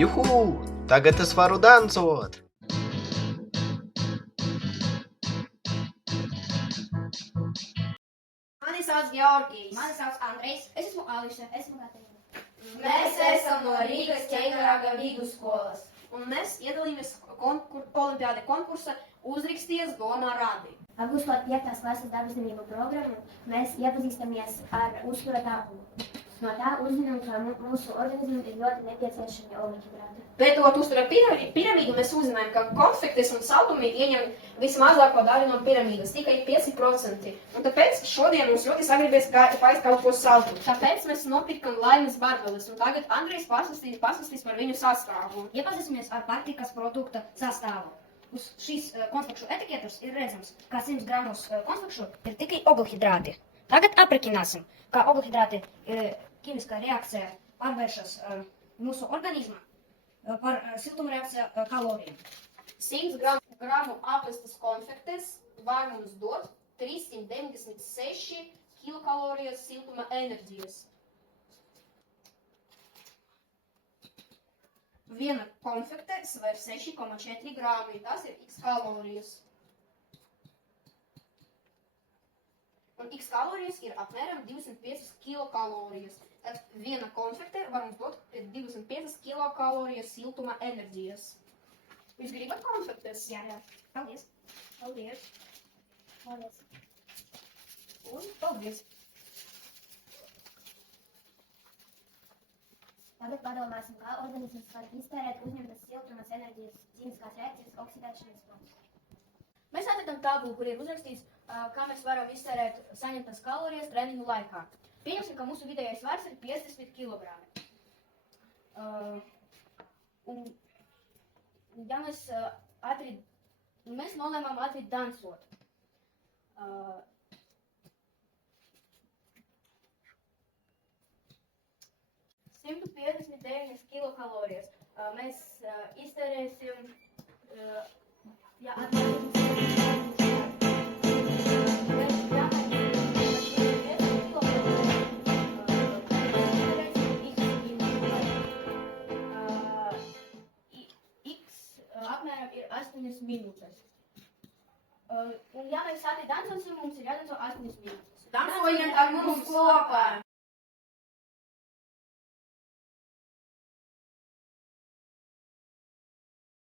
Juhu! Tagad es varu dancot! Mani sauc Georgijs. Mani sauc Andrejs. Es esmu Alise. Esmu Katerina. Mēs esam no Rīgas Ķeņģerāga vidusskolas. Un mēs iedalījāmies olimpiāde konkursa Uzraksties, domā, rādi. Apgūstot 5. klases dabaszinību programmu, mēs iepazīstamies ar uztura tabulu. No tā uzzinām, ka mūsu organismam ir ļoti nepieciešami ogļhidrāti. Pētot uztura piramīdu, mēs uzzinājām, ka konfektes un saldumi ieņem vismazāko daļu no piramīdas, tikai 5%. Un tāpēc šodien mums ļoti sagribēs paēst kaut ko saldu. Tāpēc mēs nopirkam Laimes barbeles, un tagad Andrejs pastāstīs par viņu sastāvu. Iepazīsimies ar pārtikas produkta sastāvu. Uz šīs konfekšu etiketes ir redzams, ka 100 gramos konfekšu ir tikai ogļhidrāti. Tagad aprēķināsim, kā ogļhidrāti ķīmiskā reakcija pārvēršas mūsu organismā par siltumreakciju kalorijām. 100 gramu apestas konfektes var mums dot 396 kilokalorijas siltuma enerģijas. Viena konfekte sver 6,4 grāmi, tas ir x kalorijas. Un x kalorijas ir apmēram 205 kilokalorijas. Tad viena konfekte var mums dot 205 kilokalorijas siltuma enerģijas. Jūs gribat konfektes? Jā. Paldies. Paldies! Un paldies! Tagad padomāsim, kā organisms var iztērēt uzņemtas siltumas enerģijas ķīmiskās reakcijas oksidēšanas procesā. Mēs atradām tabulu, kur ir uzrakstīts, kā mēs varam iztērēt saņemtas kalorijas treniņu laikā. Pieņemsim, ka mūsu vidējais svars ir 50 kg. Ja mēs nolēmām atrit dancot. Uh, 159 kilokalorijas. Mēs iztērēsim, ja apmēram ir 8 minūtes. Un ja mēs sāki dancosim, mums ir jādanco 8 minūtes. Dancojiet ar mums kopā!